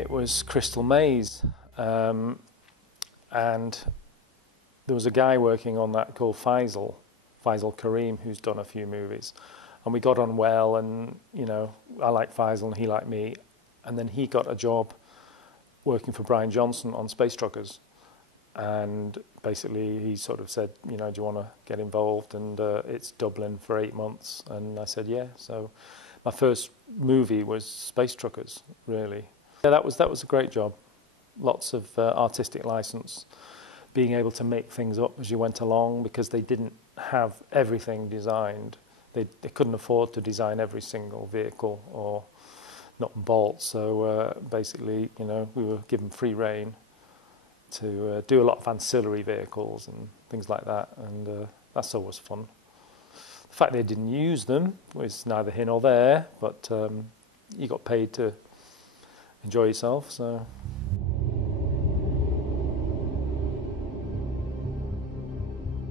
it was Crystal Maze, and there was a guy working on that called Faisal Kareem, who's done a few movies, and we got on well, and you know, I liked Faisal and he liked me, and then he got a job working for Brian Johnson on Space Truckers, and basically he sort of said, you know, do you want to get involved? And it's Dublin for 8 months, and I said yeah. So my first movie was Space Truckers, really. Yeah, that was a great job. Lots of artistic license, being able to make things up as you went along, because they didn't have everything designed. They couldn't afford to design every single vehicle or nut and bolt. So basically, you know, we were given free rein to do a lot of ancillary vehicles and things like that, and that's always fun. The fact they didn't use them was neither here nor there, but you got paid to enjoy yourself, so.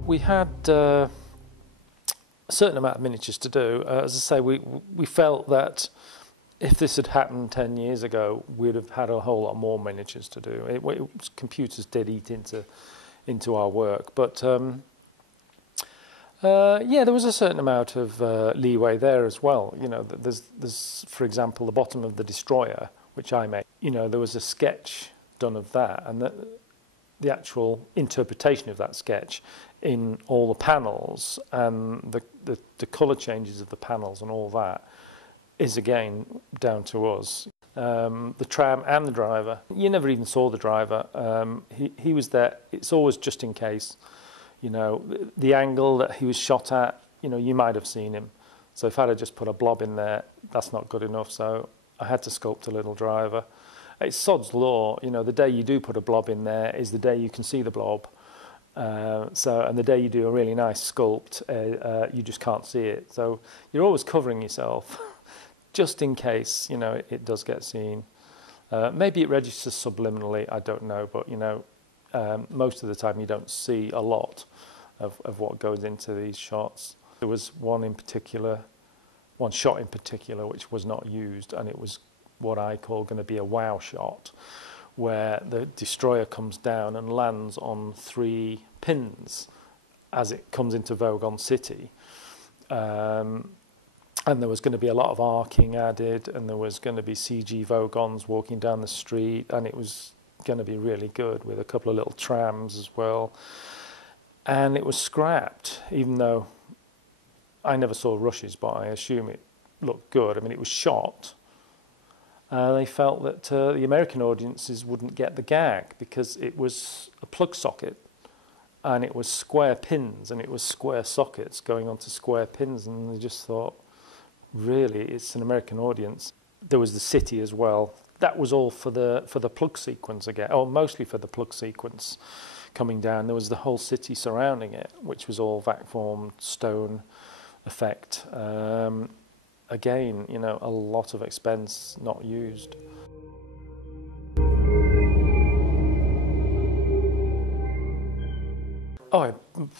We had a certain amount of miniatures to do. As I say, we felt that if this had happened 10 years ago, we'd have had a whole lot more miniatures to do. Computers did eat into our work, but yeah, there was a certain amount of leeway there as well. You know, there's, for example, the bottom of the destroyer, which I made. You know, there was a sketch done of that, and the actual interpretation of that sketch in all the panels and the colour changes of the panels and all that is again down to us. The tram and the driver, you never even saw the driver. He was there. It's always just in case. You know, the angle that he was shot at, you know, you might have seen him. So if I'd have just put a blob in there, that's not good enough. So I had to sculpt a little driver. It's sod's law. You know, the day you do put a blob in there is the day you can see the blob. And the day you do a really nice sculpt, you just can't see it. So you're always covering yourself, just in case, you know, it does get seen. Maybe it registers subliminally, I don't know, but, you know, most of the time you don't see a lot of what goes into these shots. There was one shot in particular, which was not used, and it was what I call going to be a wow shot, where the destroyer comes down and lands on 3 pins as it comes into Vogon City. And there was going to be a lot of arcing added, and there was going to be CG Vogons walking down the street, and it was going to be really good with a couple of little trams as well. And it was scrapped, even though I never saw rushes, but I assume it looked good. I mean, it was shot. They felt that the American audiences wouldn't get the gag because it was a plug socket, and it was square pins, and it was square sockets going onto square pins, and they just thought, really, it's an American audience. There was the city as well. That was all for the plug sequence again, or mostly for the plug sequence coming down. There was the whole city surrounding it, which was all vac formed stone effect. Again, you know, a lot of expense not used. Oh, I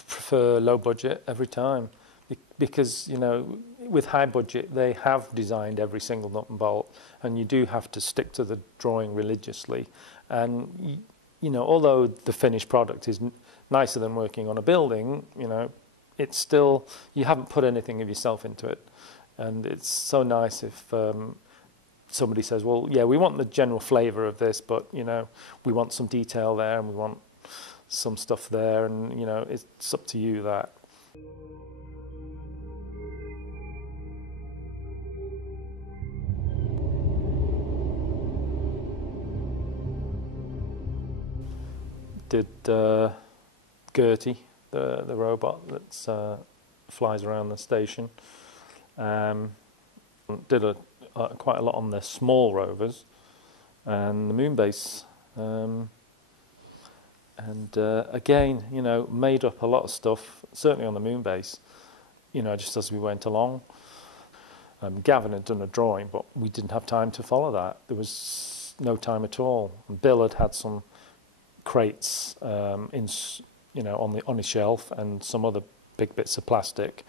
prefer low budget every time, because, you know, with high budget, they have designed every single nut and bolt, and you do have to stick to the drawing religiously. And, you know, although the finished product is nicer than working on a building, you know, it's still, you haven't put anything of yourself into it. And it's so nice if somebody says, well, yeah, we want the general flavour of this, but, you know, we want some detail there, and we want some stuff there, and, you know, it's up to you that. Did Gertie, the robot that flies around the station. Did quite a lot on the small rovers and the moon base. Again, you know, made up a lot of stuff, certainly on the moon base, you know, just as we went along. Gavin had done a drawing, but we didn't have time to follow that. There was no time at all. And Bill had some crates you know, on his shelf, and some other big bits of plastic,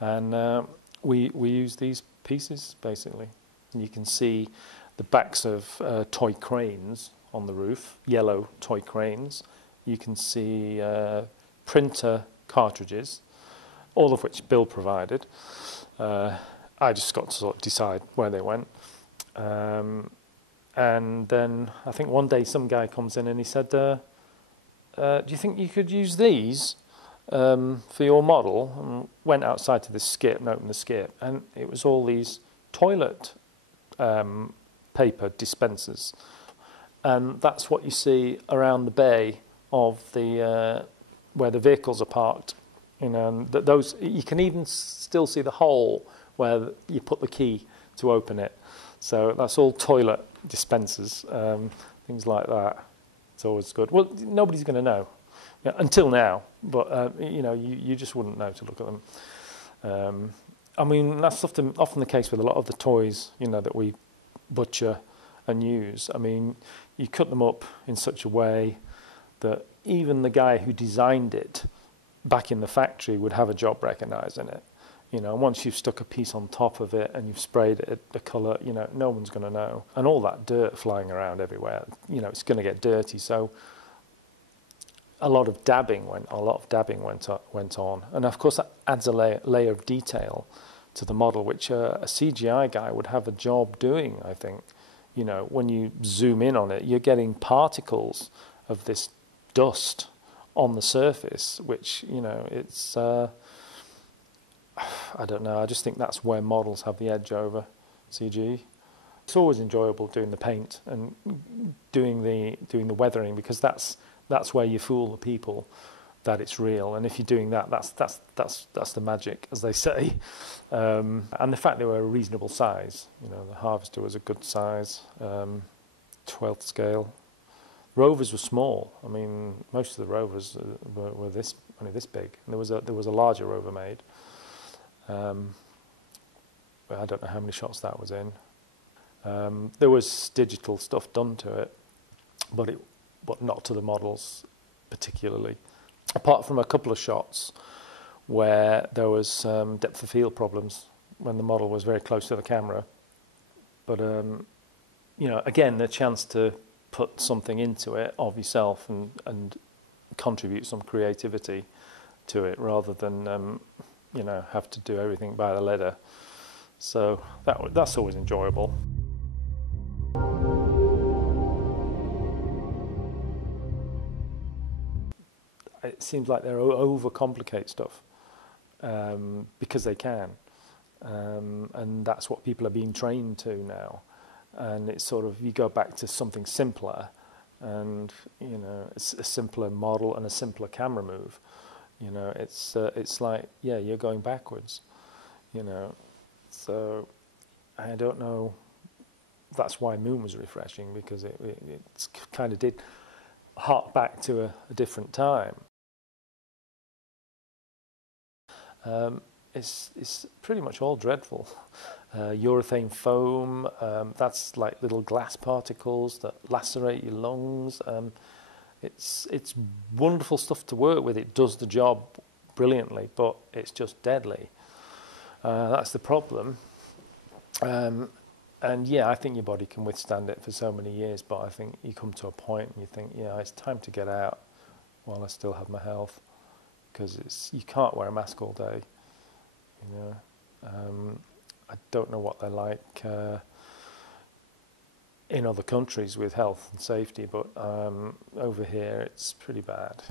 and we used these pieces basically. And you can see the backs of toy cranes on the roof, yellow toy cranes. You can see printer cartridges, all of which Bill provided. I just got to sort of decide where they went. And then I think one day some guy comes in and he said, do you think you could use these for your model? And went outside to this skip and opened the skip, and it was all these toilet paper dispensers. And that's what you see around the bay of the where the vehicles are parked. You know, and those, you can even still see the hole where you put the key to open it. So that's all toilet dispensers, things like that. It's always good. Well, nobody's going to know, you know, until now, but you know, you just wouldn't know to look at them. I mean, that's often the case with a lot of the toys, you know, that we butcher and use. I mean, you cut them up in such a way that even the guy who designed it back in the factory would have a job recognising it. You know, once you've stuck a piece on top of it and you've sprayed it the colour, you know, no one's going to know. And all that dirt flying around everywhere, you know, it's going to get dirty. So a lot of dabbing went on. And of course that adds a layer of detail to the model, which a CGI guy would have a job doing, I think. You know, when you zoom in on it, you're getting particles of this dust on the surface, which, you know, it's... I don't know, I just think that's where models have the edge over CG. It's always enjoyable doing the paint and doing the weathering, because that's where you fool the people that it's real. And if you're doing that, that's the magic, as they say. And the fact they were a reasonable size. You know, the Harvester was a good size, 12th scale. Rovers were small. I mean, most of the Rovers were only this big. And there was a larger Rover made. I don't know how many shots that was in. There was digital stuff done to it, but not to the models particularly. Apart from a couple of shots where there was depth of field problems when the model was very close to the camera. But you know, again, the chance to put something into it of yourself and contribute some creativity to it, rather than you know, have to do everything by the letter. So that's always enjoyable. It seems like they overcomplicate stuff because they can, and that's what people are being trained to now. And it's sort of, you go back to something simpler, and you know, it's a simpler model and a simpler camera move. You know, it's like, yeah, you're going backwards, you know. So I don't know, that's why Moon was refreshing, because it kind of did hark back to a different time. It's pretty much all dreadful. Urethane foam, that's like little glass particles that lacerate your lungs. It's wonderful stuff to work with. It does the job brilliantly, but it's just deadly. That's the problem. And yeah, I think your body can withstand it for so many years, but I think you come to a point and you think, yeah, it's time to get out while I still have my health, because you can't wear a mask all day. You know, I don't know what they're like in other countries with health and safety, but over here it's pretty bad.